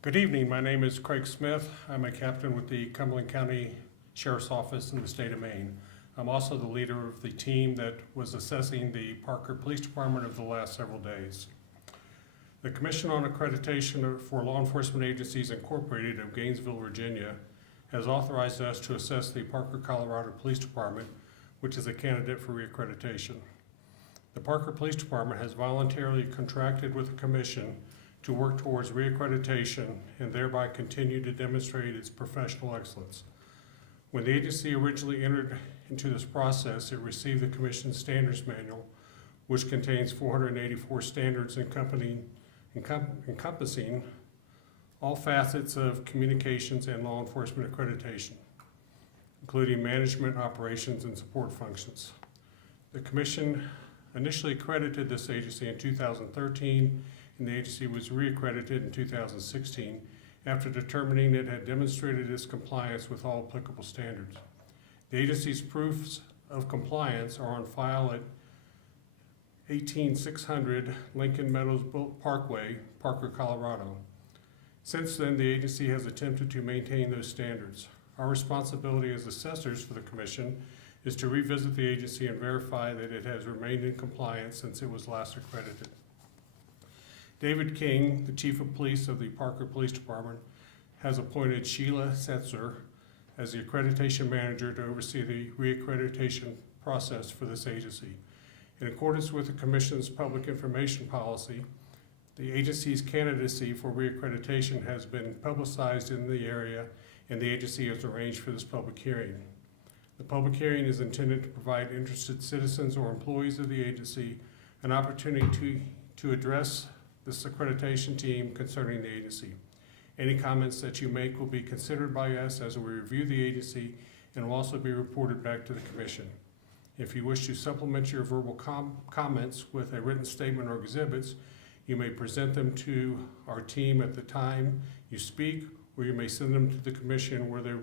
Good evening. My name is Craig Smith. I'm a captain with the Cumberland County Sheriff's Office in the state of Maine. I'm also the leader of the team that was assessing the Parker Police Department over the last several days. The Commission on Accreditation for Law Enforcement Agencies Incorporated of Gainesville, Virginia, has authorized us to assess the Parker, Colorado Police Department, which is a candidate for reaccreditation. The Parker Police Department has voluntarily contracted with the Commission to work towards reaccreditation and thereby continue to demonstrate its professional excellence. When the agency originally entered into this process, it received the Commission's Standards Manual, which contains 484 standards encompassing all facets of communications and law enforcement accreditation, including management, operations, and support functions. The Commission initially accredited this agency in 2013, and the agency was reaccredited in 2016 after determining it had demonstrated its compliance with all applicable standards. The agency's proofs of compliance are on file at 18600 Lincoln Meadows Parkway, Parker, Colorado. Since then, the agency has attempted to maintain those standards. Our responsibility as assessors for the Commission is to revisit the agency and verify that it has remained in compliance since it was last accredited. David King, the Chief of Police of the Parker Police Department, has appointed Sheila Setzer as the accreditation manager to oversee the reaccreditation process for this agency. In accordance with the Commission's public information policy, the agency's candidacy for reaccreditation has been publicized in the area, and the agency has arranged for this public hearing. The public hearing is intended to provide interested citizens or employees of the agency an opportunity to address this accreditation team concerning the agency. Any comments that you make will be considered by us as we review the agency and will also be reported back to the Commission. If you wish to supplement your verbal comments with a written statement or exhibits, you may present them to our team at the time you speak, or you may send them to the Commission where they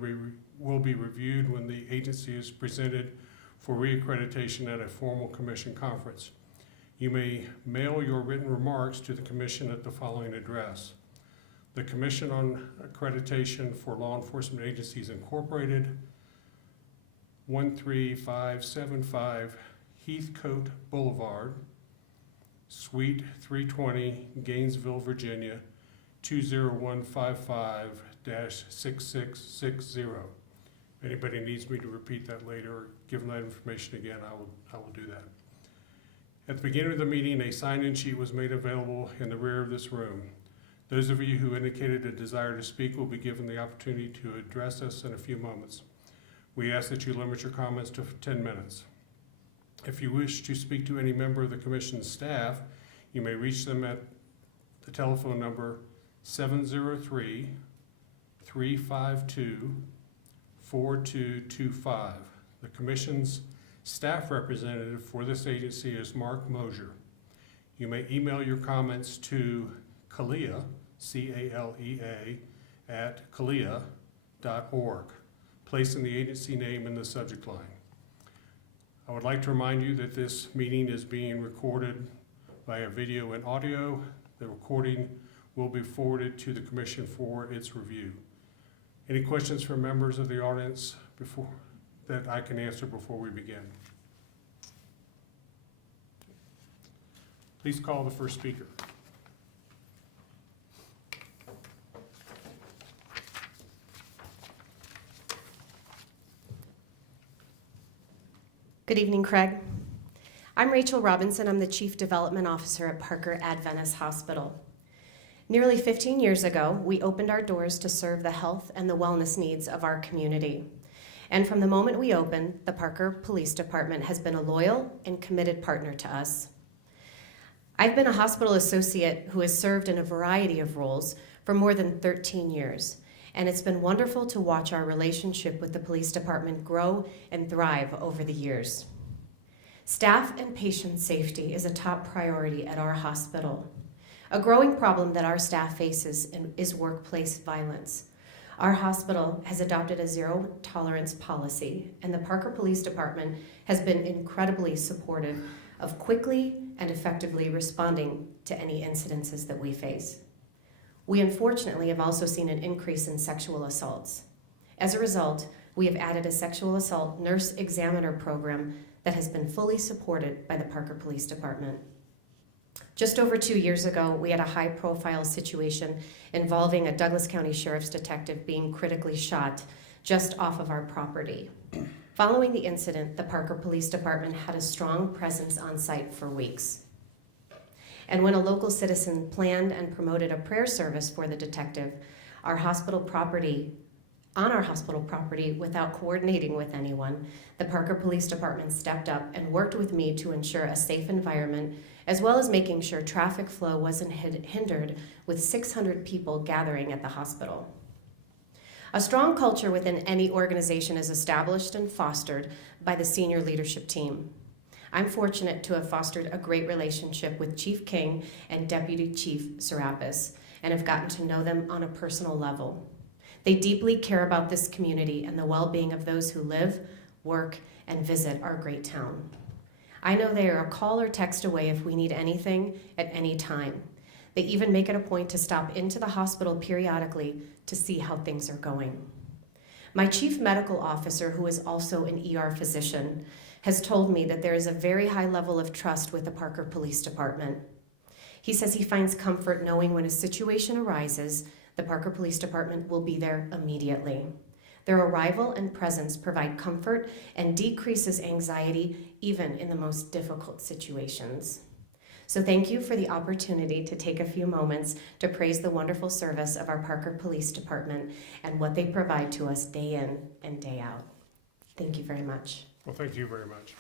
will be reviewed when the agency is presented for reaccreditation at a formal Commission conference. You may mail your written remarks to the Commission at the following address: the Commission on Accreditation for Law Enforcement Agencies Incorporated, 13575 Heathcote Boulevard, Suite 320, Gainesville, Virginia, 20155-6660. If anybody needs me to repeat that later or give them that information again, I will do that. At the beginning of the meeting, a sign-in sheet was made available in the rear of this room. Those of you who indicated a desire to speak will be given the opportunity to address us in a few moments. We ask that you limit your comments to 10 minutes. If you wish to speak to any member of the Commission's staff, you may reach them at the telephone number 703-352-4225. The Commission's staff representative for this agency is Mark Mosier. You may email your comments to CALEA, C-A-L-E-A, at calea.org, placing the agency name in the subject line. I would like to remind you that this meeting is being recorded via video and audio. The recording will be forwarded to the Commission for its review. Any questions from members of the audience that I can answer before we begin? Please call the first speaker. Good evening, Craig. I'm Rachel Robinson. I'm the Chief Development Officer at Parker Adventist Hospital. Nearly 15 years ago, we opened our doors to serve the health and the wellness needs of our community. And from the moment we opened, the Parker Police Department has been a loyal and committed partner to us. I've been a hospital associate who has served in a variety of roles for more than 13 years. And it's been wonderful to watch our relationship with the police department grow and thrive over the years. Staff and patient safety is a top priority at our hospital. A growing problem that our staff faces is workplace violence. Our hospital has adopted a zero-tolerance policy, and the Parker Police Department has been incredibly supportive of quickly and effectively responding to any incidences that we face. We unfortunately have also seen an increase in sexual assaults. As a result, we have added a sexual assault nurse examiner program that has been fully supported by the Parker Police Department. Just over 2 years ago, we had a high-profile situation involving a Douglas County Sheriff's detective being critically shot just off of our property. Following the incident, the Parker Police Department had a strong presence on site for weeks. And when a local citizen planned and promoted a prayer service for the detective, on our hospital property, without coordinating with anyone, the Parker Police Department stepped up and worked with me to ensure a safe environment, as well as making sure traffic flow wasn't hindered with 600 people gathering at the hospital. A strong culture within any organization is established and fostered by the senior leadership team. I'm fortunate to have fostered a great relationship with Chief King and Deputy Chief Serapis, and have gotten to know them on a personal level. They deeply care about this community and the well-being of those who live, work, and visit our great town. I know they are a call or text away if we need anything at any time. They even make it a point to stop into the hospital periodically to see how things are going. My chief medical officer, who is also an ER physician, has told me that there is a very high level of trust with the Parker Police Department. He says he finds comfort knowing when a situation arises, the Parker Police Department will be there immediately. Their arrival and presence provide comfort and decreases anxiety even in the most difficult situations. So thank you for the opportunity to take a few moments to praise the wonderful service of our Parker Police Department and what they provide to us day in and day out. Thank you very much. Well, thank you very much.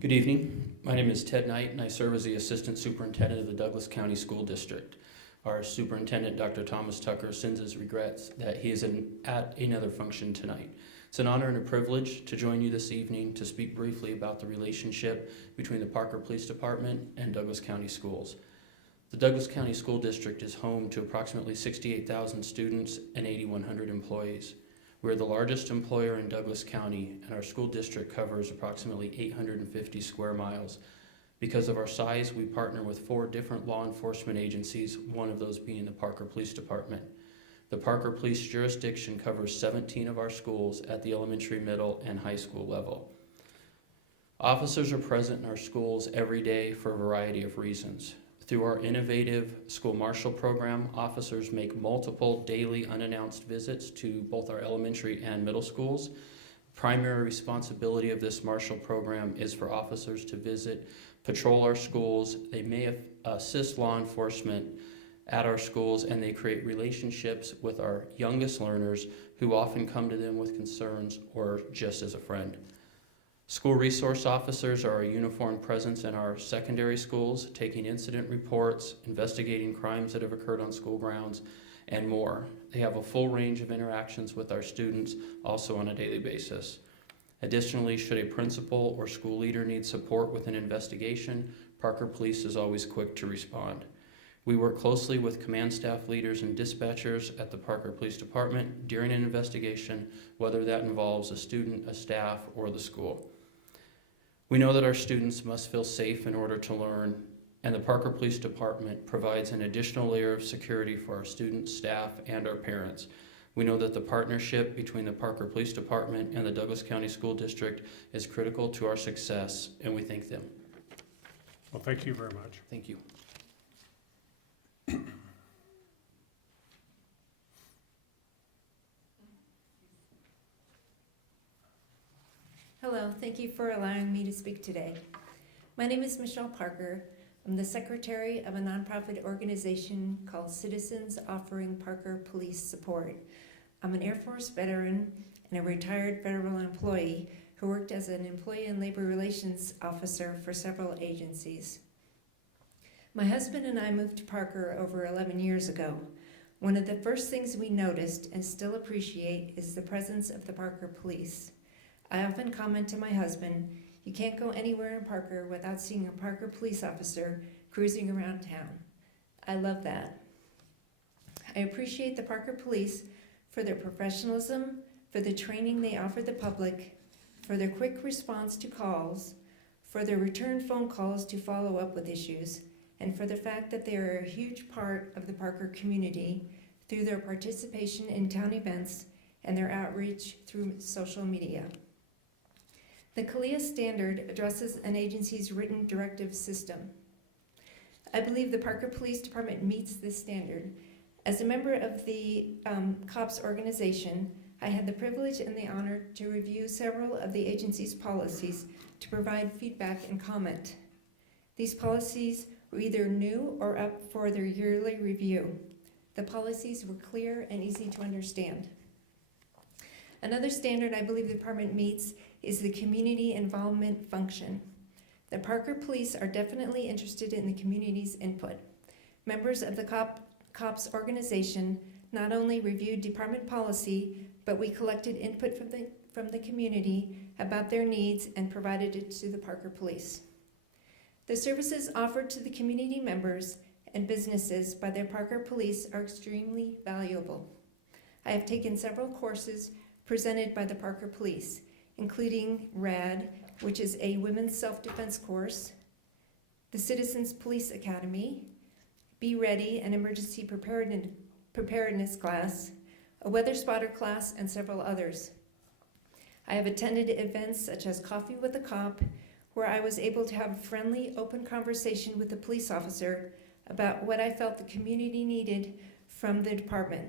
Good evening. My name is Ted Knight, and I serve as the Assistant Superintendent of the Douglas County School District. Our Superintendent, Dr. Thomas Tucker, sends his regrets that he is at another function tonight. It's an honor and a privilege to join you this evening to speak briefly about the relationship between the Parker Police Department and Douglas County Schools. The Douglas County School District is home to approximately 68,000 students and 8,100 employees. We're the largest employer in Douglas County, and our school district covers approximately 850 square miles. Because of our size, we partner with 4 different law enforcement agencies, one of those being the Parker Police Department. The Parker Police jurisdiction covers 17 of our schools at the elementary, middle, and high school level. Officers are present in our schools every day for a variety of reasons. Through our innovative school marshal program, officers make multiple daily unannounced visits to both our elementary and middle schools. Primary responsibility of this marshal program is for officers to visit, patrol our schools. They may assist law enforcement at our schools, and they create relationships with our youngest learners who often come to them with concerns or just as a friend. School resource officers are a uniformed presence in our secondary schools, taking incident reports, investigating crimes that have occurred on school grounds, and more. They have a full range of interactions with our students, also on a daily basis. Additionally, should a principal or school leader need support with an investigation, Parker Police is always quick to respond. We work closely with command staff leaders and dispatchers at the Parker Police Department during an investigation, whether that involves a student, a staff, or the school. We know that our students must feel safe in order to learn, and the Parker Police Department provides an additional layer of security for our students, staff, and our parents. We know that the partnership between the Parker Police Department and the Douglas County School District is critical to our success, and we thank them. Well, thank you very much. Thank you. Hello, thank you for allowing me to speak today. My name is Michelle Parker. I'm the secretary of a nonprofit organization called Citizens Offering Parker Police Support. I'm an Air Force veteran and a retired federal employee who worked as an employee and labor relations officer for several agencies. My husband and I moved to Parker over 11 years ago. One of the first things we noticed and still appreciate is the presence of the Parker Police. I often comment to my husband, you can't go anywhere in Parker without seeing a Parker police officer cruising around town. I love that. I appreciate the Parker Police for their professionalism, for the training they offer the public, for their quick response to calls, for their return phone calls to follow up with issues, and for the fact that they are a huge part of the Parker community through their participation in town events and their outreach through social media. The CALEA standard addresses an agency's written directive system. I believe the Parker Police Department meets this standard. As a member of the COPS organization, I had the privilege and the honor to review several of the agency's policies to provide feedback and comment. These policies were either new or up for their yearly review. The policies were clear and easy to understand. Another standard I believe the department meets is the community involvement function. The Parker Police are definitely interested in the community's input. Members of the COPS organization not only reviewed department policy, but we collected input from the community about their needs and provided it to the Parker Police. The services offered to the community members and businesses by the Parker Police are extremely valuable. I have taken several courses presented by the Parker Police, including RAD, which is a women's self-defense course, the Citizens Police Academy, Be Ready, an emergency preparedness class, a weather spotter class, and several others. I have attended events such as Coffee with a Cop, where I was able to have a friendly, open conversation with the police officer about what I felt the community needed from the department.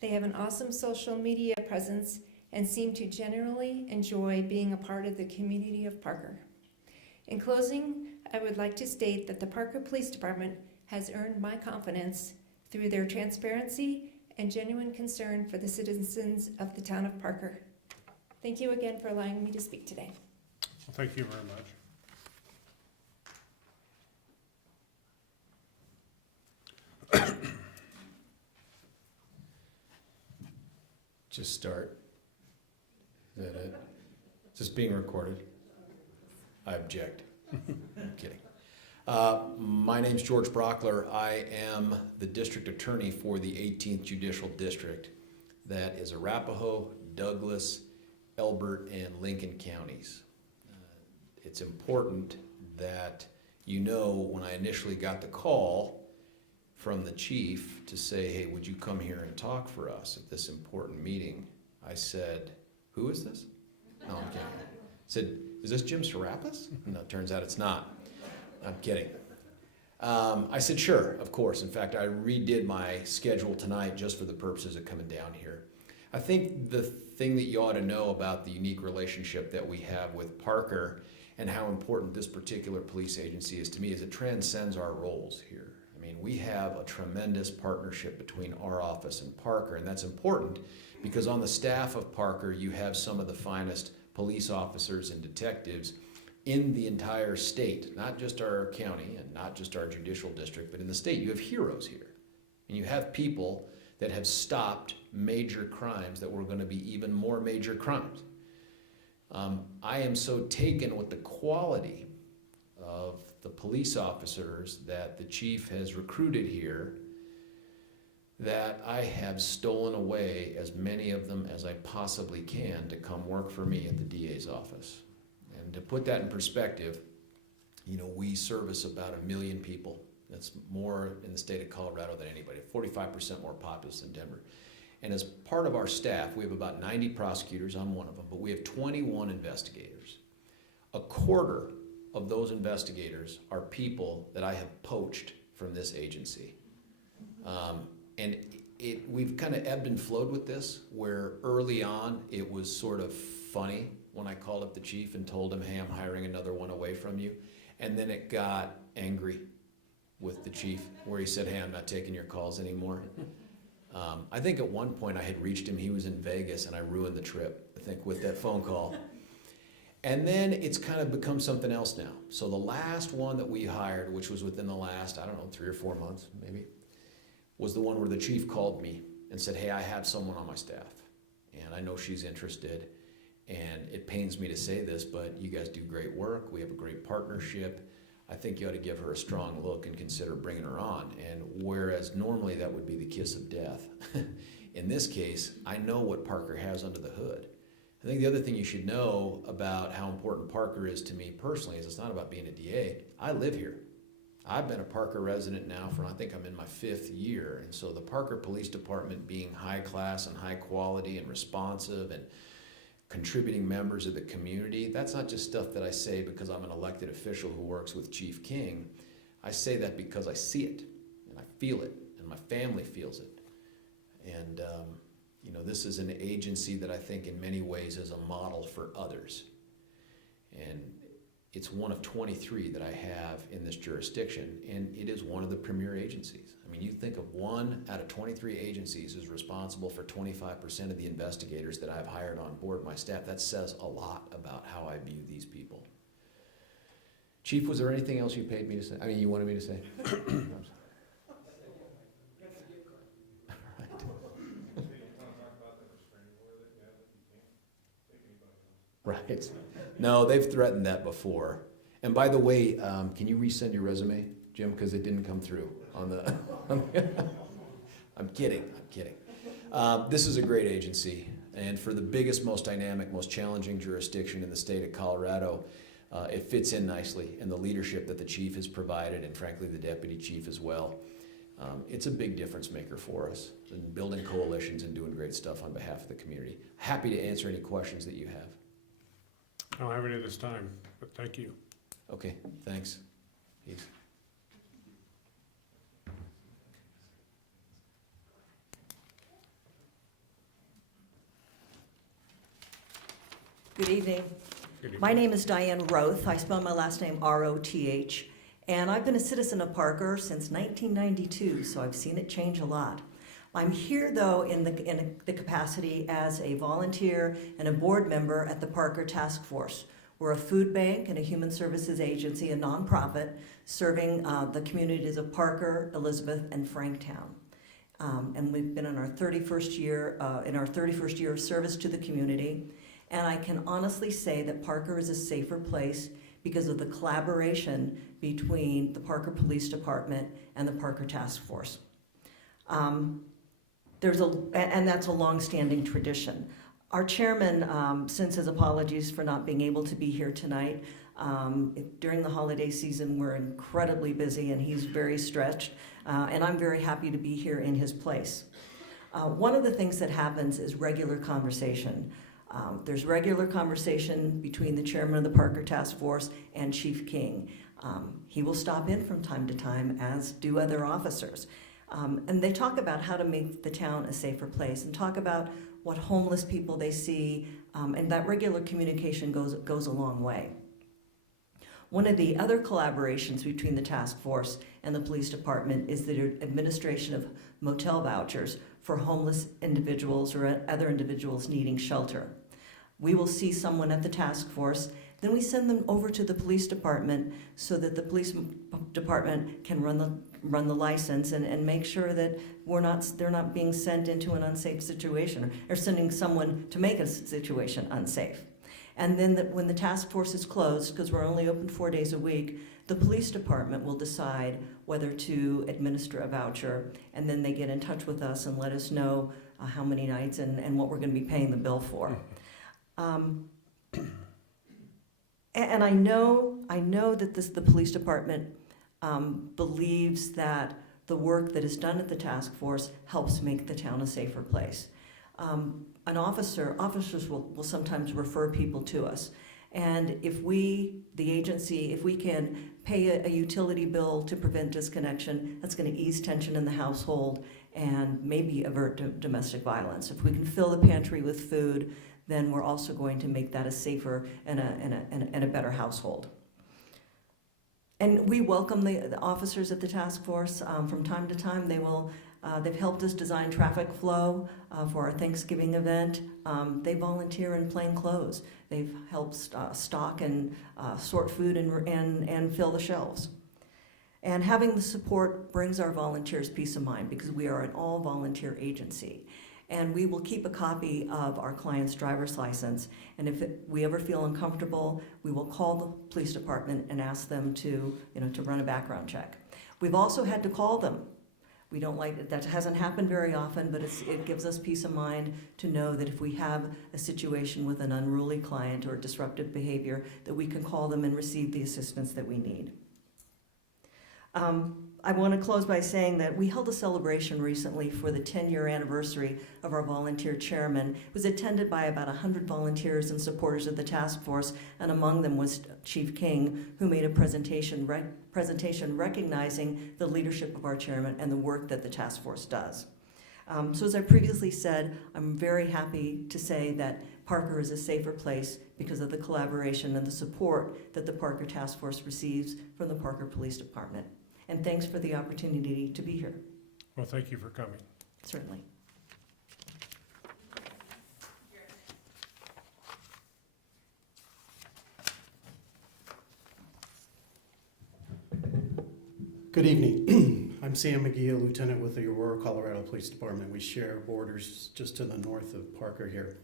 They have an awesome social media presence and seem to generally enjoy being a part of the community of Parker. In closing, I would like to state that the Parker Police Department has earned my confidence through their transparency and genuine concern for the citizens of the town of Parker. Thank you again for allowing me to speak today. Well, thank you very much. Just start. Is that it? Is this being recorded? I object. I'm kidding. My name's George Brockler. I am the district attorney for the 18th Judicial District. That is Arapahoe, Douglas, Elbert, and Lincoln counties. It's important that you know when I initially got the call from the chief to say, hey, would you come here and talk for us at this important meeting? I said, who is this? No, I'm kidding. I said, is this Jim Serapis? No, it turns out it's not. I'm kidding. I said, sure, of course. In fact, I redid my schedule tonight just for the purposes of coming down here. I think the thing that you ought to know about the unique relationship that we have with Parker and how important this particular police agency is to me is it transcends our roles here. I mean, we have a tremendous partnership between our office and Parker, and that's important because on the staff of Parker, you have some of the finest police officers and detectives in the entire state, not just our county and not just our judicial district, but in the state. You have heroes here, and you have people that have stopped major crimes that were going to be even more major crimes. I am so taken with the quality of the police officers that the chief has recruited here that I have stolen away as many of them as I possibly can to come work for me at the DA's office. And to put that in perspective, you know, we service about 1 million people. That's more in the state of Colorado than anybody, 45% more populous than Denver. And as part of our staff, we have about 90 prosecutors, I'm one of them, but we have 21 investigators. A quarter of those investigators are people that I have poached from this agency. And we've kind of ebbed and flowed with this, where early on it was sort of funny when I called up the chief and told him, hey, I'm hiring another one away from you. And then it got angry with the chief, where he said, hey, I'm not taking your calls anymore. I think at one point I had reached him, he was in Vegas, and I ruined the trip, I think, with that phone call. And then it's kind of become something else now. So the last one that we hired, which was within the last, 3 or 4 months, maybe, was the one where the chief called me and said, hey, I have someone on my staff, and I know she's interested, and it pains me to say this, but you guys do great work. We have a great partnership. I think you ought to give her a strong look and consider bringing her on. And whereas normally that would be the kiss of death, in this case, I know what Parker has under the hood. I think the other thing you should know about how important Parker is to me personally is it's not about being a DA. I live here. I've been a Parker resident now for, I think I'm in my 5th year. And so the Parker Police Department being high class and high quality and responsive and contributing members of the community, that's not just stuff that I say because I'm an elected official who works with Chief King. I say that because I see it and I feel it and my family feels it. And you know, this is an agency that I think in many ways is a model for others. And it's one of 23 that I have in this jurisdiction, and it is one of the premier agencies. I mean, you think of 1 out of 23 agencies is responsible for 25% of the investigators that I've hired on board my staff. That says a lot about how I view these people. Chief, was there anything else you paid me to say? I mean, you wanted me to say? Right. No, they've threatened that before. And by the way, can you resend your resume, Jim, because it didn't come through on the. I'm kidding. This is a great agency, and for the biggest, most dynamic, most challenging jurisdiction in the state of Colorado, it fits in nicely in the leadership that the chief has provided, and frankly, the deputy chief as well. It's a big difference maker for us in building coalitions and doing great stuff on behalf of the community. Happy to answer any questions that you have. I don't have any this time, but thank you. Okay, thanks. Heath. Good evening. Good evening. My name is Diane Roth. I spell my last name R-O-T-H. And I've been a citizen of Parker since 1992, so I've seen it change a lot. I'm here, though, in the capacity as a volunteer and a board member at the Parker Task Force. We're a food bank and a human services agency, a nonprofit, serving the communities of Parker, Elizabeth, and Franktown. And we've been in our 31st year, of service to the community. And I can honestly say that Parker is a safer place because of the collaboration between the Parker Police Department and the Parker Task Force. And that's a long-standing tradition. Our chairman sends his apologies for not being able to be here tonight. During the holiday season, we're incredibly busy and he's very stretched, and I'm very happy to be here in his place. One of the things that happens is regular conversation. There's regular conversation between the chairman of the Parker Task Force and Chief King. He will stop in from time to time, as do other officers. And they talk about how to make the town a safer place and talk about what homeless people they see, and that regular communication goes a long way. One of the other collaborations between the task force and the police department is the administration of motel vouchers for homeless individuals or other individuals needing shelter. We will see someone at the task force, then we send them over to the police department so that the police department can run the license and make sure that they're not being sent into an unsafe situation or sending someone to make a situation unsafe. And then when the task force is closed, because we're only open 4 days a week, the police department will decide whether to administer a voucher, and then they get in touch with us and let us know how many nights and what we're going to be paying the bill for. And I know that the police department believes that the work that is done at the task force helps make the town a safer place. Officers will sometimes refer people to us. And if we, the agency, if we can pay a utility bill to prevent disconnection, that's going to ease tension in the household and maybe avert domestic violence. If we can fill the pantry with food, then we're also going to make that a safer and a better household. And we welcome the officers at the task force. From time to time, they've helped us design traffic flow for our Thanksgiving event. They volunteer in plain clothes. They've helped stock and sort food and fill the shelves. And having the support brings our volunteers peace of mind because we are an all-volunteer agency. And we will keep a copy of our client's driver's license. And if we ever feel uncomfortable, we will call the police department and ask them to run a background check. We've also had to call them We don't like it. That hasn't happened very often, but it gives us peace of mind to know that if we have a situation with an unruly client or disruptive behavior, that we can call them and receive the assistance that we need. I want to close by saying that we held a celebration recently for the 10-year anniversary of our volunteer chairman. It was attended by about 100 volunteers and supporters of the task force, and among them was Chief King, who made a presentation recognizing the leadership of our chairman and the work that the task force does. So as I previously said, I'm very happy to say that Parker is a safer place because of the collaboration and the support that the Parker Task Force receives from the Parker Police Department. And thanks for the opportunity to be here, Well, thank you for coming. certainly. Good evening. I'm Sam McGee, a lieutenant with the Aurora, Colorado Police Department. We share borders just to the north of Parker here.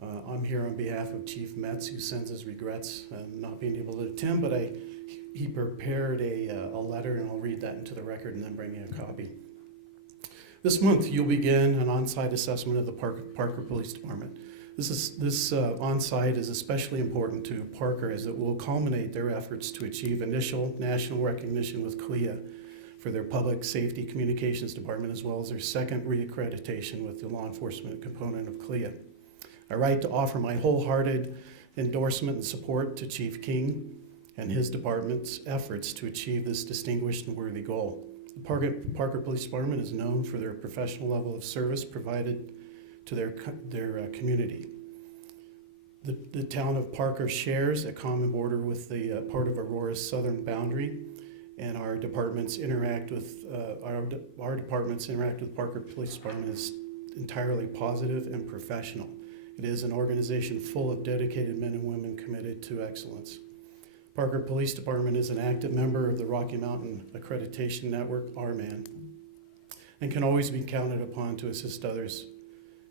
I'm here on behalf of Chief Metz, who sends his regrets not being able to attend, but he prepared a letter, and I'll read that into the record and then bring you a copy. This month, you'll begin an on-site assessment of the Parker Police Department. This on-site is especially important to Parker as it will culminate their efforts to achieve initial national recognition with CALEA for their public safety communications department, as well as their second reaccreditation with the law enforcement component of CALEA. I write to offer my wholehearted endorsement and support to Chief King and his department's efforts to achieve this distinguished and worthy goal. The Parker Police Department is known for their professional level of service provided to their community. The town of Parker shares a common border with the part of Aurora's southern boundary, and our departments interact with Parker Police Department is entirely positive and professional. It is an organization full of dedicated men and women committed to excellence. Parker Police Department is an active member of the Rocky Mountain Accreditation Network, RMAN, and can always be counted upon to assist others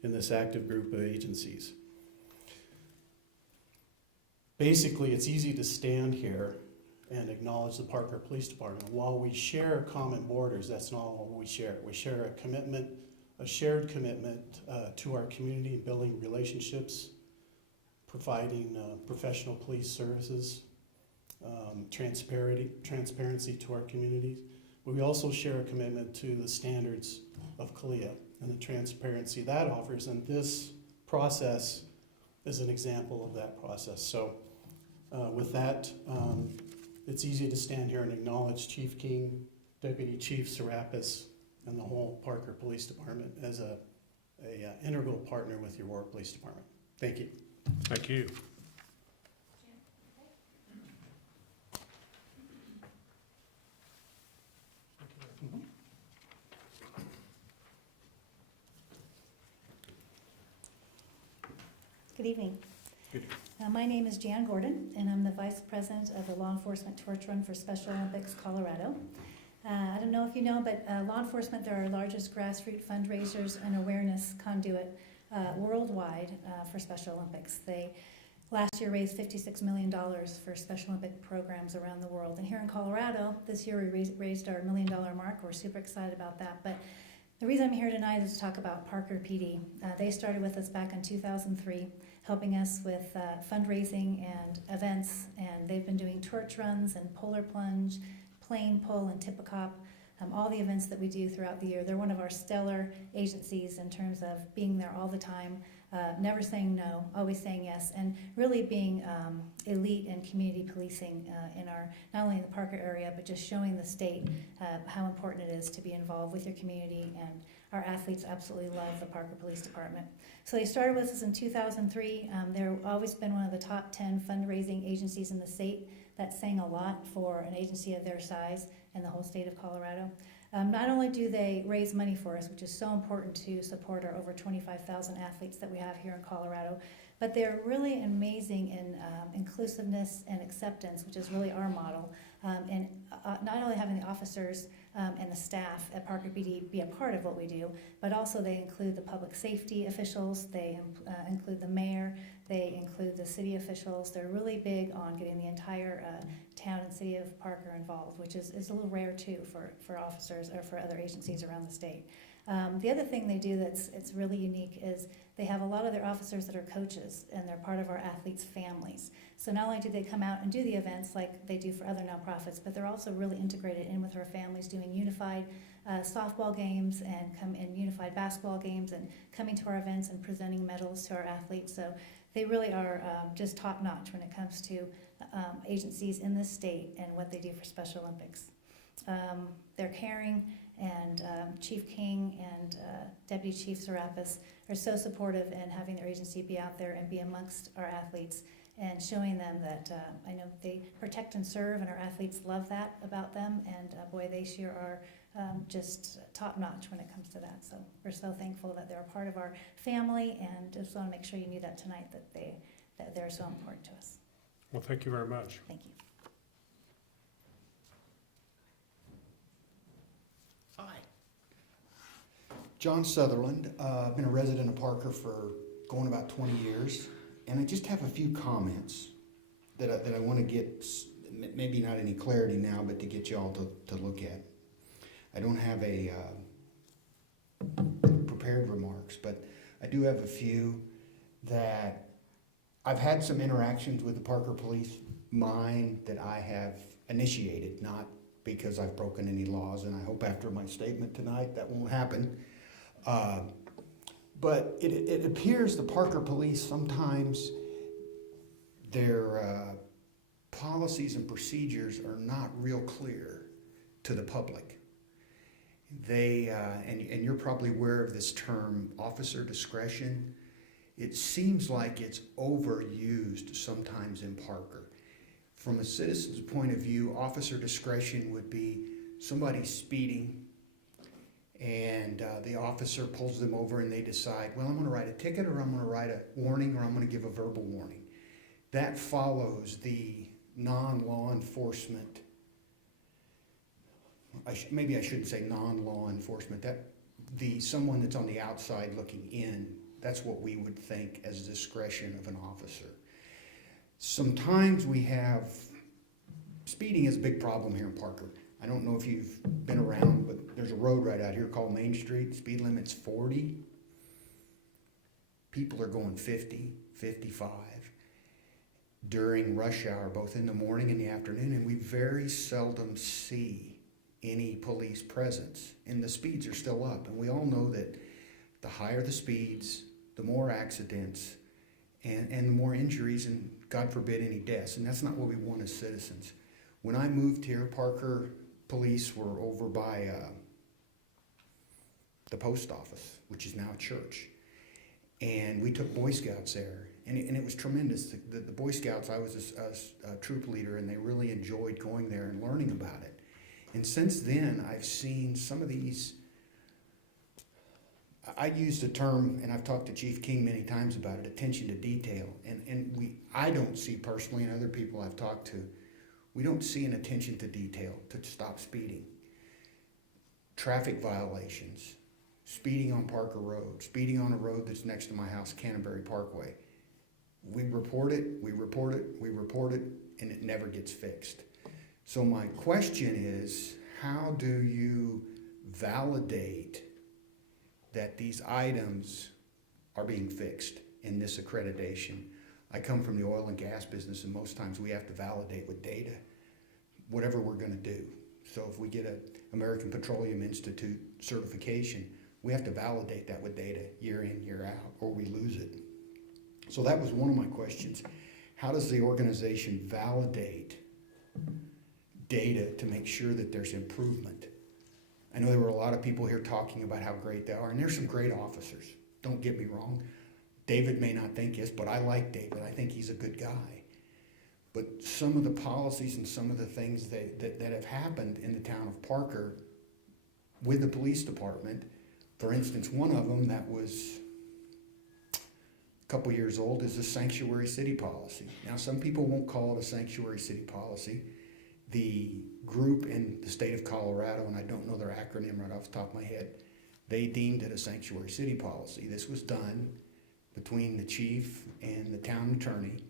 in this active group of agencies. Basically, it's easy to stand here and acknowledge the Parker Police Department. While we share common borders, that's not all we share. We share a shared commitment to our community, building relationships, providing professional police services, transparency to our communities. But we also share a commitment to the standards of CALEA and the transparency that offers, and this process is an example of that process. So with that, it's easy to stand here and acknowledge Chief King, Deputy Chief Serapis, and the whole Parker Police Department as a integral partner with your Aurora Police Department. Thank you. Thank you. Good evening. Good. My name is Jan Gordon, and I'm the Vice President of the Law Enforcement Torch Run for Special Olympics Colorado. I don't know if you know, but law enforcement, they're our largest grassroots fundraisers and awareness conduit worldwide for Special Olympics. They last year raised $56 million for Special Olympic programs around the world. And here in Colorado, this year we raised our $1 million mark. We're super excited about that. But the reason I'm here tonight is to talk about Parker PD. They started with us back in 2003, helping us with fundraising and events, and they've been doing torch runs and polar plunge, plane pull, and tip-a-cop, all the events that we do throughout the year. They're one of our stellar agencies in terms of being there all the time, never saying no, always saying yes, and really being elite in community policing in our, not only in the Parker area, but just showing the state how important it is to be involved with your community, and our athletes absolutely love the Parker Police Department. So they started with us in 2003. They've always been one of the top 10 fundraising agencies in the state. That's saying a lot for an agency of their size in the whole state of Colorado. Not only do they raise money for us, which is so important to support our over 25,000 athletes that we have here in Colorado, but they're really amazing in inclusiveness and acceptance, which is really our model. And not only having the officers and the staff at Parker PD be a part of what we do, but also they include the public safety officials, they include the mayor, they include the city officials. They're really big on getting the entire town and city of Parker involved, which is a little rare too for officers or for other agencies around the state. The other thing they do it's really unique is they have a lot of their officers that are coaches, and they're part of our athletes' families. So not only do they come out and do the events like they do for other nonprofits, but they're also really integrated in with our families, doing unified softball games and unified basketball games, and coming to our events and presenting medals to our athletes. So they really are just top notch when it comes to agencies in this state and what they do for Special Olympics. They're caring, and Chief King and Deputy Chief Serapis are so supportive in having their agency be out there and be amongst our athletes and showing them that I know they protect and serve, and our athletes love that about them, and boy, they sure are just top notch when it comes to that. So we're so thankful that they're a part of our family, and just want to make sure you knew that tonight, that they're so important to us. Well, thank you very much. Thank you. Hi. John Sutherland. I've been a resident of Parker for going about 20 years, and I just have a few comments that I want to get, maybe not any clarity now, but to get you all to look at. I don't have a prepared remarks, but I do have a few that I've had some interactions with the Parker Police, mine that I have initiated, not because I've broken any laws, and I hope after my statement tonight that won't happen. But it appears the Parker Police, sometimes their policies and procedures are not real clear to the public. They, and you're probably aware of this term, officer discretion. It seems like it's overused sometimes in Parker. From a citizen's point of view, officer discretion would be somebody speeding, and the officer pulls them over and they decide, well, I'm going to write a ticket, or I'm going to write a warning, or I'm going to give a verbal warning. That follows the non-law enforcement, maybe I shouldn't say non-law enforcement, that someone that's on the outside looking in, that's what we would think as discretion of an officer. Sometimes we have, speeding is a big problem here in Parker. I don't know if you've been around, but there's a road right out here called Main Street. Speed limit's 40. People are going 50, 55 during rush hour, both in the morning and the afternoon, and we very seldom see any police presence, and the speeds are still up. And we all know that the higher the speeds, the more accidents, and the more injuries, and God forbid any deaths, and that's not what we want as citizens. When I moved here, Parker Police were over by the post office, which is now a church, and we took Boy Scouts there, and it was tremendous. The Boy Scouts, I was a troop leader, and they really enjoyed going there and learning about it. And since then, I've seen some of these, I used the term, and I've talked to Chief King many times about it, attention to detail. And I don't see personally, and other people I've talked to, we don't see an attention to detail to stop speeding. Traffic violations, speeding on Parker Road, speeding on a road that's next to my house, Canterbury Parkway. We report it, we report it, we report it, and it never gets fixed. So my question is, how do you validate that these items are being fixed in this accreditation? I come from the oil and gas business, and most times we have to validate with data whatever we're going to do. So if we get an American Petroleum Institute certification, we have to validate that with data year in, year out, or we lose it. So that was one of my questions. How does the organization validate data to make sure that there's improvement? I know there were a lot of people here talking about how great they are, and there's some great officers. Don't get me wrong. David may not think this, but I like David. I think he's a good guy. But some of the policies and some of the things that have happened in the town of Parker with the police department, for instance, one of them that was a couple years old is the sanctuary city policy. Now, some people won't call it a sanctuary city policy. the group in the state of Colorado, and I don't know their acronym right off the top of my head, they deemed it a sanctuary city policy. This was done between the chief and the town attorney,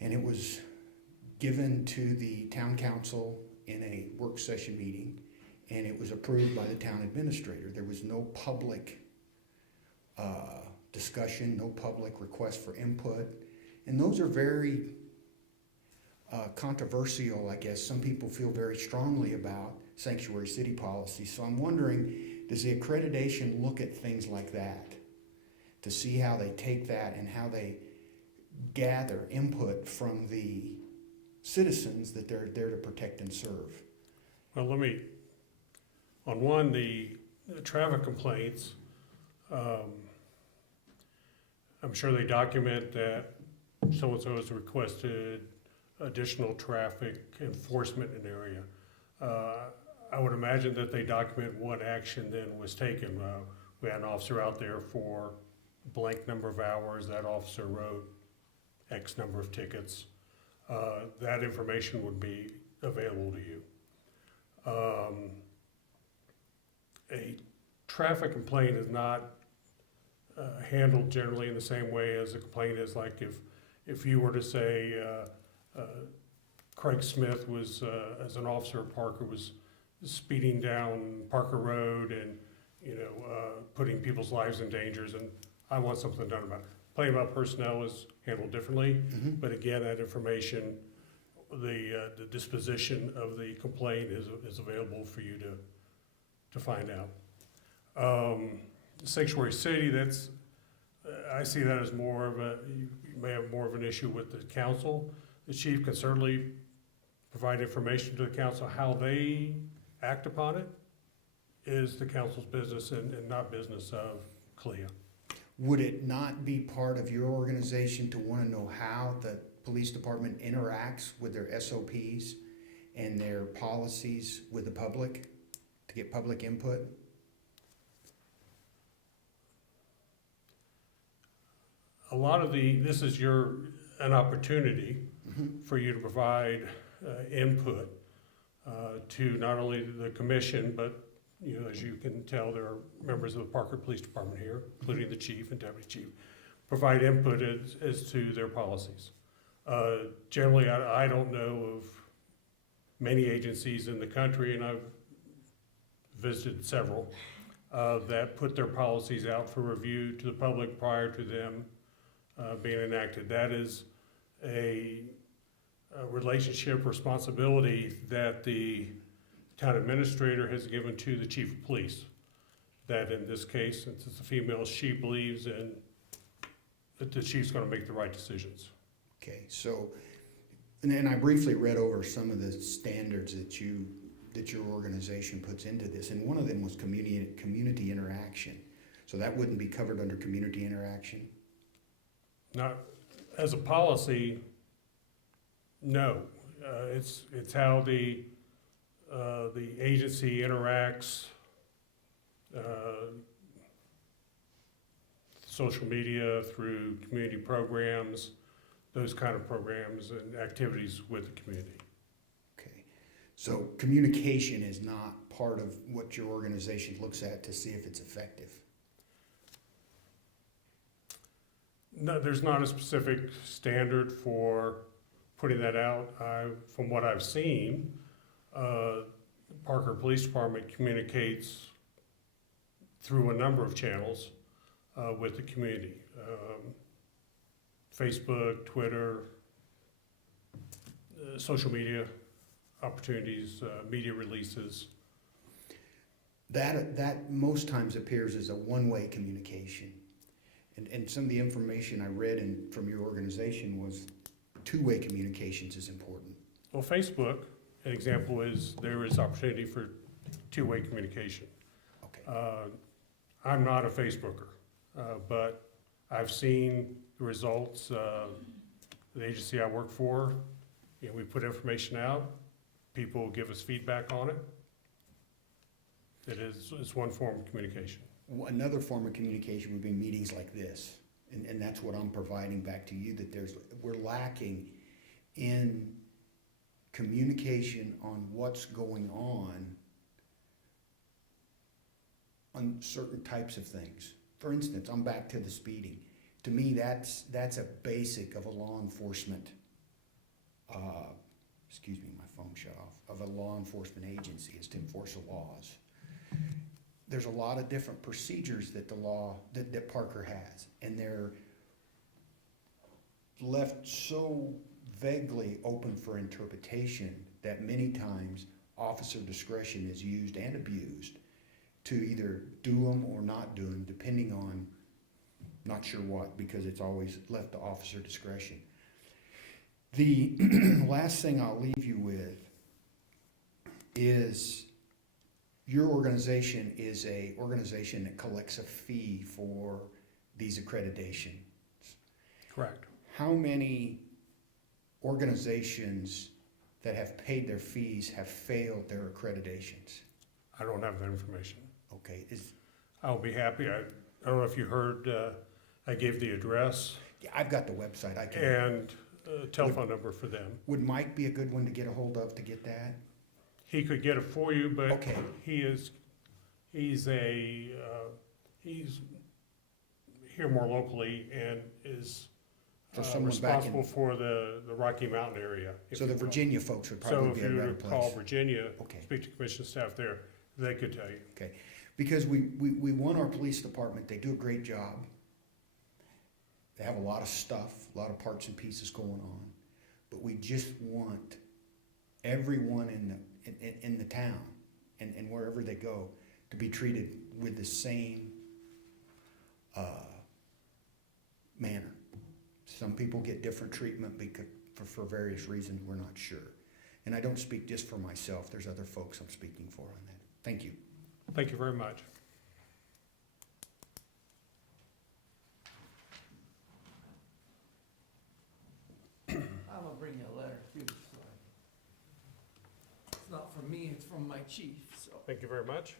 and it was given to the town council in a work session meeting, and it was approved by the town administrator. There was no public discussion, no public request for input, and those are very controversial, I guess. Some people feel very strongly about sanctuary city policy, so I'm wondering, does the accreditation look at things like that to see how they take that and how they gather input from the citizens that they're there to protect and serve? Well, on one, the traffic complaints, I'm sure they document that so-and-so has requested additional traffic enforcement in an area. I would imagine that they document what action then was taken. We had an officer out there for blank number of hours, that officer wrote X number of tickets. That information would be available to you. A traffic complaint is not handled generally in the same way as a complaint is. Like if you were to say Craig Smith was, as an officer at Parker, was speeding down Parker Road and putting people's lives in danger, and I want something done about it. Complaint about personnel is handled differently, but again, that information, the disposition of the complaint is available for you to find out. Sanctuary city, that's I see that as more of you may have more of an issue with the council. The chief can certainly provide information to the council. How they act upon it is the council's business and not business of CALEA. Would it not be part of your organization to want to know how the police department interacts with their SOPs and their policies with the public, to get public input? A lot of this is an opportunity for you to provide input to not only the commission, but as you can tell, there are members of the Parker Police Department here, including the chief and deputy chief, provide input as to their policies. Generally, I don't know of many agencies in the country, and I've visited several, that put their policies out for review to the public prior to them being enacted. That is a relationship responsibility that the town administrator has given to the chief of police. That in this case, since it's a female, she believes that the chief's gonna make the right decisions. Okay, so, and I briefly read over some of the standards that your organization puts into this, and one of them was community interaction. So that wouldn't be covered under community interaction? Not, as a policy, no. It's how the agency interacts, social media, through community programs, those kind of programs and activities with the community. Okay, so communication is not part of what your organization looks at to see if it's effective? No, there's not a specific standard for putting that out. From what I've seen, Parker Police Department communicates through a number of channels with the community. Facebook, Twitter, social media opportunities, media releases. That most times appears as a one-way communication. And some of the information I read from your organization was two-way communications is important. Well, Facebook, an example is there is opportunity for two-way communication. Okay. I'm not a Facebooker, but I've seen the results. The agency I work for, we put information out. People give us feedback on it. It's one form of communication. Another form of communication would be meetings like this, and that's what I'm providing back to you, that we're lacking in communication on what's going on certain types of things. For instance, I'm back to the speeding. To me, that's a basic of a law enforcement, excuse me, my phone shut off, of a law enforcement agency, is to enforce the laws. There's a lot of different procedures that that Parker has, and they're left so vaguely open for interpretation that many times officer discretion is used and abused to either do them or not do them, depending on not sure what, because it's always left to officer discretion. The last thing I'll leave you with is your organization is a organization that collects a fee for these accreditations. Correct. How many organizations that have paid their fees have failed their accreditations? I don't have that information. Okay, I'll be happy. I don't know if you heard, I gave the address yeah, I've got the website. I can. and telephone number for them. Would Mike be a good one to get a hold of to get that? He could get it for you, but Okay. he's here more locally and is For someone back in- responsible for the Rocky Mountain area. if So the you will. Virginia folks would So probably if be a you better would call place. Virginia, Okay. speak to commission staff there, they could tell you. Because we want our police department, they do a great job. They have a lot of stuff, a lot of parts and pieces going on. But we just want everyone in the town and wherever they go to be treated with the same manner. Some people get different treatment because, for various reasons, we're not sure. And I don't speak just for myself, there's other folks I'm speaking for on that. Thank you. Thank you very much. I'm gonna bring you a letter too, so it's not from me, it's from my chief, so. Thank you very much.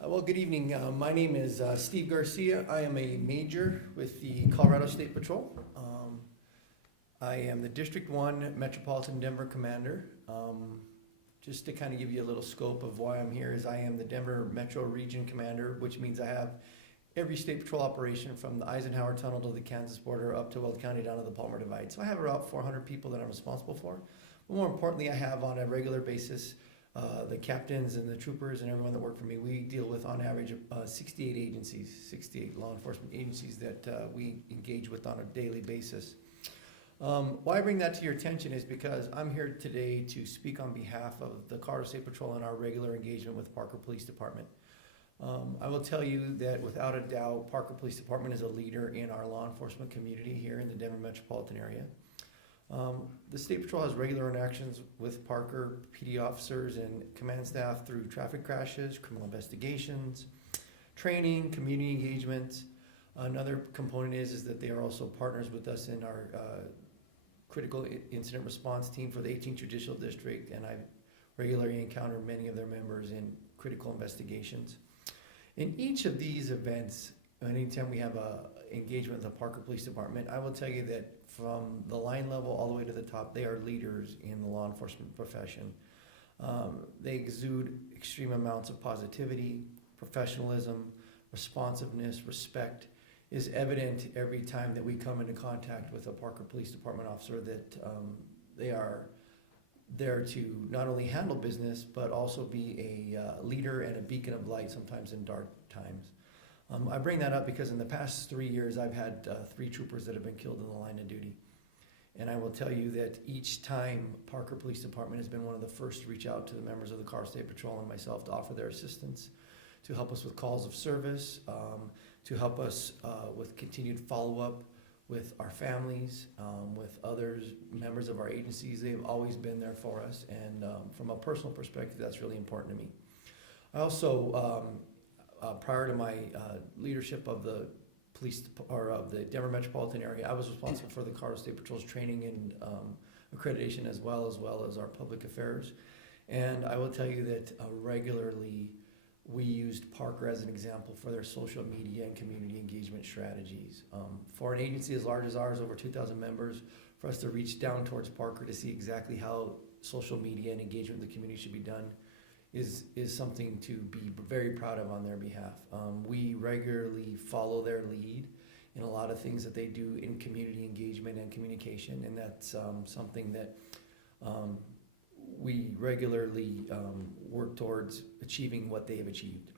Well, good evening. My name is Steve Garcia. I am a major with the Colorado State Patrol. I am the District 1 Metropolitan Denver Commander. Just to kind of give you a little scope of why I'm here is I am the Denver Metro Region Commander, which means I have every state patrol operation from the Eisenhower Tunnel to the Kansas border up to Weld County down to the Palmer Divide. So I have about 400 people that I'm responsible for. But more importantly, I have on a regular basis the captains and the troopers and everyone that work for me. We deal with on average 68 agencies, 68 law enforcement agencies that we engage with on a daily basis. Why I bring that to your attention is because I'm here today to speak on behalf of the Colorado State Patrol and our regular engagement with Parker Police Department. I will tell you that without a doubt, Parker Police Department is a leader in our law enforcement community here in the Denver metropolitan area. The State Patrol has regular interactions with Parker PD officers and command staff through traffic crashes, criminal investigations, training, community engagement. Another component is that they are also partners with us in our critical incident response team for the 18th Judicial District, and I regularly encounter many of their members in critical investigations. In each of these events, anytime we have a engagement with the Parker Police Department, I will tell you that from the line level all the way to the top, they are leaders in the law enforcement profession. They exude extreme amounts of positivity, professionalism, responsiveness, respect is evident every time that we come into contact with a Parker Police Department officer that they are there to not only handle business, but also be a leader and a beacon of light sometimes in dark times. I bring that up because in the past 3 years, I've had 3 troopers that have been killed in the line of duty. And I will tell you that each time Parker Police Department has been one of the first to reach out to the members of the Colorado State Patrol and myself to offer their assistance, to help us with calls of service, to help us with continued follow-up with our families, with others, members of our agencies. They've always been there for us, and from a personal perspective, that's really important to me. I also, prior to my leadership of the police or of the Denver metropolitan area, I was responsible for the Colorado State Patrol's training and accreditation as well as our public affairs. And I will tell you that regularly we used Parker as an example for their social media and community engagement strategies. For an agency as large as ours, over 2,000 members, for us to reach down towards Parker to see exactly how social media and engagement with the community should be done is something to be very proud of on their behalf. We regularly follow their lead in a lot of things that they do in community engagement and communication, and that's something that we regularly work towards achieving what they have achieved.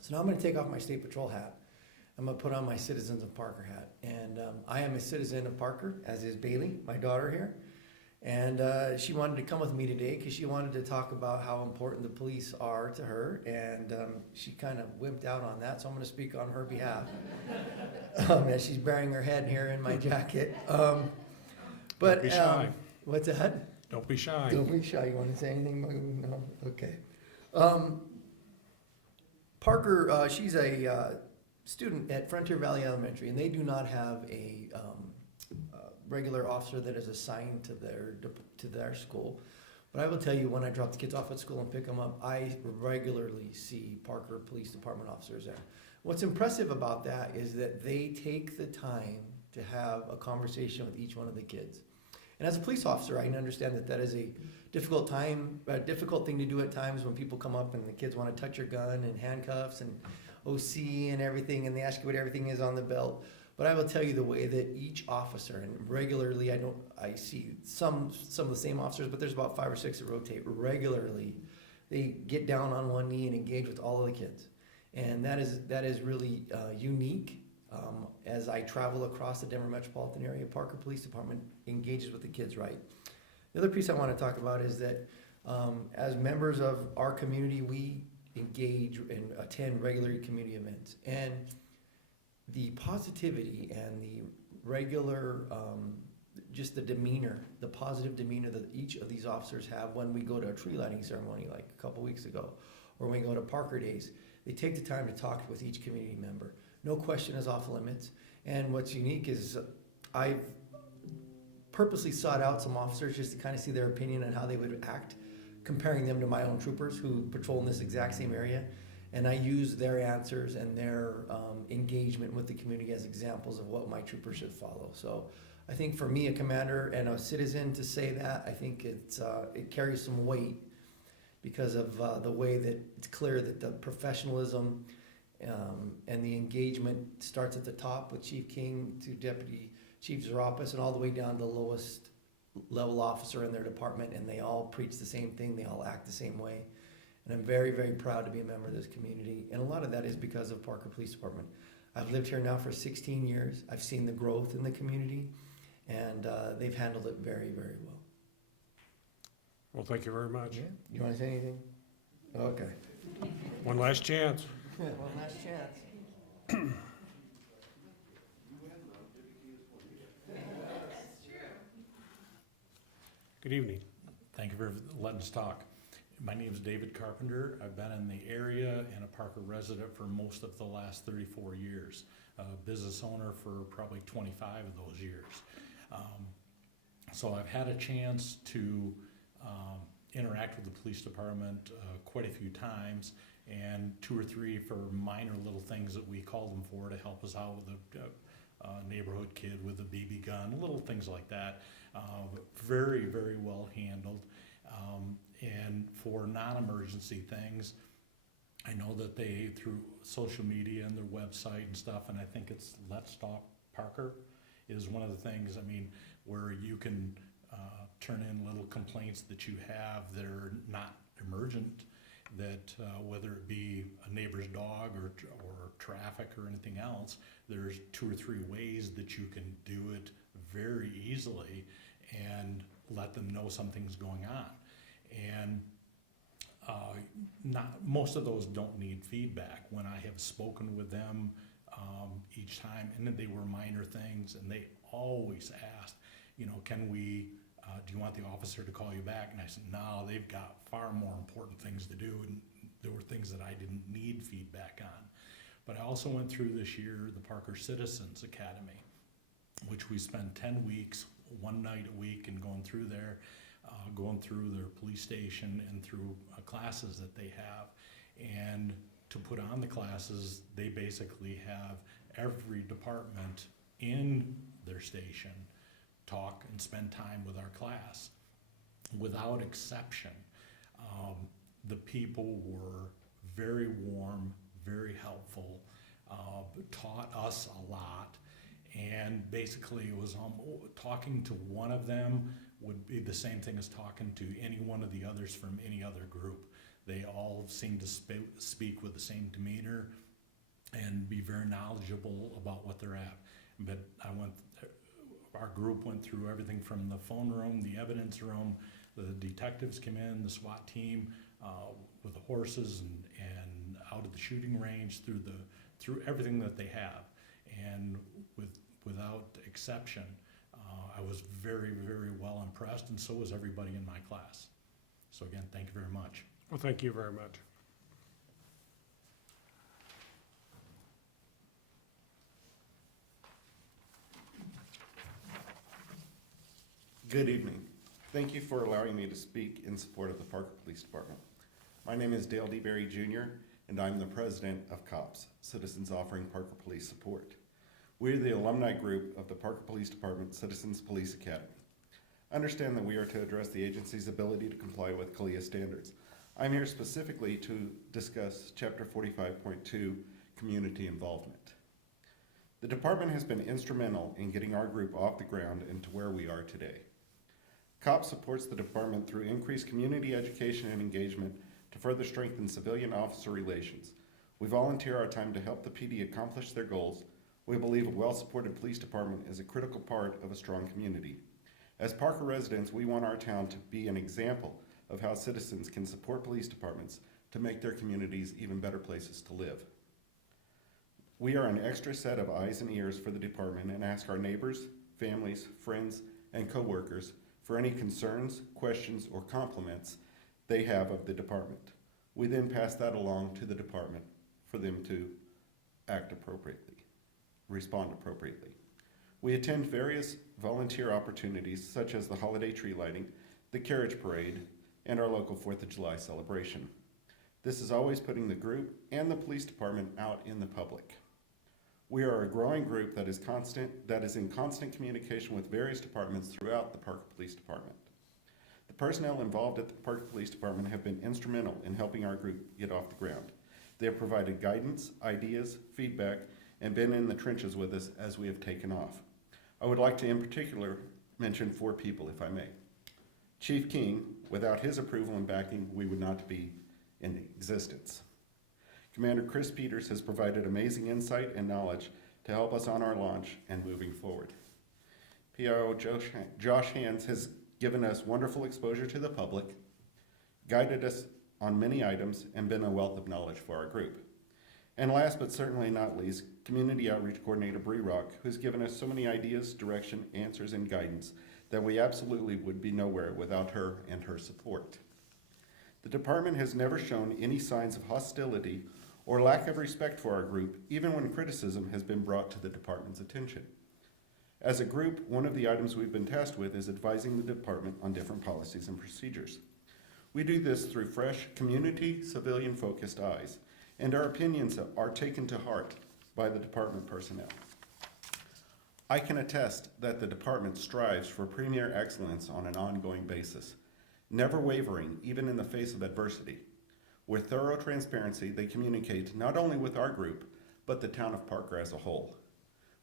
So now I'm going to take off my State Patrol hat. I'm going to put on my Citizens of Parker hat. And I am a citizen of Parker, as is Bailey, my daughter here. And she wanted to come with me today because she wanted to talk about how important the police are to her. And she kind of wimped out on that, so I'm going to speak on her behalf. As she's burying her head here in my jacket. But Don't be shy. What's that? Don't be shy. Don't be shy. You want to say anything? No? Okay. Parker, she's a student at Frontier Valley Elementary, and they do not have a regular officer that is assigned to their school. But I will tell you, when I drop the kids off at school and pick them up, I regularly see Parker Police Department officers there. What's impressive about that is that they take the time to have a conversation with each one of the kids. And as a police officer, I understand that that is a difficult thing to do at times when people come up and the kids want to touch your gun and handcuffs and OC and everything, and they ask you what everything is on the belt. But I will tell you the way that each officer, and regularly I see some of the same officers, but there's about 5 or 6 that rotate regularly. They get down on one knee and engage with all of the kids. And that is really unique. As I travel across the Denver metropolitan area, Parker Police Department engages with the kids right. The other piece I want to talk about is that as members of our community, we engage and attend regular community events. And the positivity and the regular, just the demeanor, the positive demeanor that each of these officers have when we go to a tree lighting ceremony like a couple weeks ago, or when we go to Parker Days, they take the time to talk with each community member. No question is off limits. And what's unique is I've purposely sought out some officers just to kind of see their opinion on how they would act, comparing them to my own troopers who patrol in this exact same area. And I use their answers and their engagement with the community as examples of what my troopers should follow. So I think for me, a commander and a citizen, to say that, I think it carries some weight because of the way that it's clear that the professionalism and the engagement starts at the top with Chief King to Deputy Chief Zarapis and all the way down to the lowest level officer in their department, and they all preach the same thing, they all act the same way. And I'm very, very proud to be a member of this community, and a lot of that is because of Parker Police Department. I've lived here now for 16 years. I've seen the growth in the community, and they've handled it very, very well. Well, thank you very much. Yeah. You want to say anything? Okay. One last chance. One last chance. Good evening. Thank you for letting us talk. My name is David Carpenter. I've been in the area and a Parker resident for most of the last 34 years. Business owner for probably 25 of those years. So I've had a chance to interact with the police department quite a few times, and 2 or 3 for minor little things that we called them for to help us out with a neighborhood kid with a BB gun, little things like that. Very, very well handled. And for non-emergency things, I know that they, through social media and their website and stuff, and I think it's Let's Talk Parker is one of the things, I mean, where you can turn in little complaints that you have that are not emergent, that whether it be a neighbor's dog or traffic or anything else, there's 2 or 3 ways that you can do it very easily and let them know something's going on. And most of those don't need feedback. When I have spoken with them each time, and then they were minor things, and they always asked, can we, do you want the officer to call you back? And I said, no, they've got far more important things to do, and there were things that I didn't need feedback on. But I also went through this year the Parker Citizens Academy, which we spend 10 weeks, 1 night a week, and going through there, going through their police station and through classes that they have. And to put on the classes, they basically have every department in their station talk and spend time with our class. Without exception, the people were very warm, very helpful, taught us a lot, and basically it was talking to one of them would be the same thing as talking to any one of the others from any other group. They all seemed to speak with the same demeanor and be very knowledgeable about what they're at. But our group went through everything from the phone room, the evidence room, the detectives came in, the SWAT team with the horses and out of the shooting range through everything that they have. And without exception, I was very, very well impressed, and so was everybody in my class. So again, thank you very much. Well, thank you very much. Good evening. Thank you for allowing me to speak in support of the Parker Police Department. My name is Dale D. Berry Jr., and I'm the president of COPS, Citizens Offering Parker Police Support. We're the alumni group of the Parker Police Department Citizens Police Academy. Understand that we are to address the agency's ability to comply with CALEA standards. I'm here specifically to discuss Chapter 45.2, Community Involvement. The department has been instrumental in getting our group off the ground and to where we are today. COPS supports the department through increased community education and engagement to further strengthen civilian-officer relations. We volunteer our time to help the PD accomplish their goals. We believe a well-supported police department is a critical part of a strong community. As Parker residents, we want our town to be an example of how citizens can support police departments to make their communities even better places to live. We are an extra set of eyes and ears for the department and ask our neighbors, families, friends, and coworkers for any concerns, questions, or compliments they have of the department. We then pass that along to the department for them to act appropriately, respond appropriately. We attend various volunteer opportunities such as the holiday tree lighting, the carriage parade, and our local 4th of July celebration. This is always putting the group and the police department out in the public. We are a growing group that is in constant communication with various departments throughout the Parker Police Department. The personnel involved at the Parker Police Department have been instrumental in helping our group get off the ground. They have provided guidance, ideas, feedback, and been in the trenches with us as we have taken off. I would like to in particular mention 4 people, if I may. Chief King, without his approval and backing, we would not be in existence. Commander Chris Peters has provided amazing insight and knowledge to help us on our launch and moving forward. PIO Josh Hands has given us wonderful exposure to the public, guided us on many items, and been a wealth of knowledge for our group. And last but certainly not least, Community Outreach Coordinator Bree Rock, who's given us so many ideas, direction, answers, and guidance that we absolutely would be nowhere without her and her support. The department has never shown any signs of hostility or lack of respect for our group, even when criticism has been brought to the department's attention. As a group, one of the items we've been tasked with is advising the department on different policies and procedures. We do this through fresh, community, civilian-focused eyes, and our opinions are taken to heart by the department personnel. I can attest that the department strives for premier excellence on an ongoing basis, never wavering even in the face of adversity. With thorough transparency, they communicate not only with our group, but the town of Parker as a whole.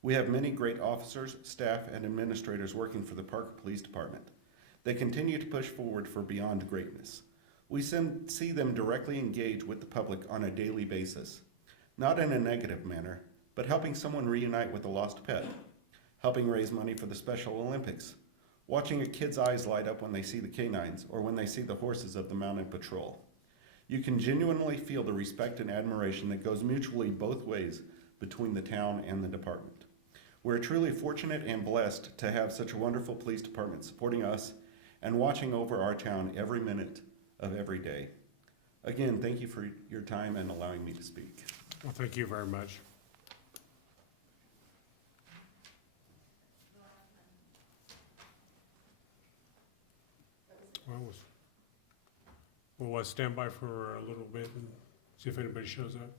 We have many great officers, staff, and administrators working for the Parker Police Department. They continue to push forward for beyond greatness. We see them directly engage with the public on a daily basis, not in a negative manner, but helping someone reunite with a lost pet, helping raise money for the Special Olympics, watching a kid's eyes light up when they see the canines or when they see the horses of the Mounted Patrol. You can genuinely feel the respect and admiration that goes mutually both ways between the town and the department. We're truly fortunate and blessed to have such a wonderful police department supporting us and watching over our town every minute of every day. Again, thank you for your time and allowing me to speak. Well, thank you very much. We'll stand by for a little bit and see if anybody shows up.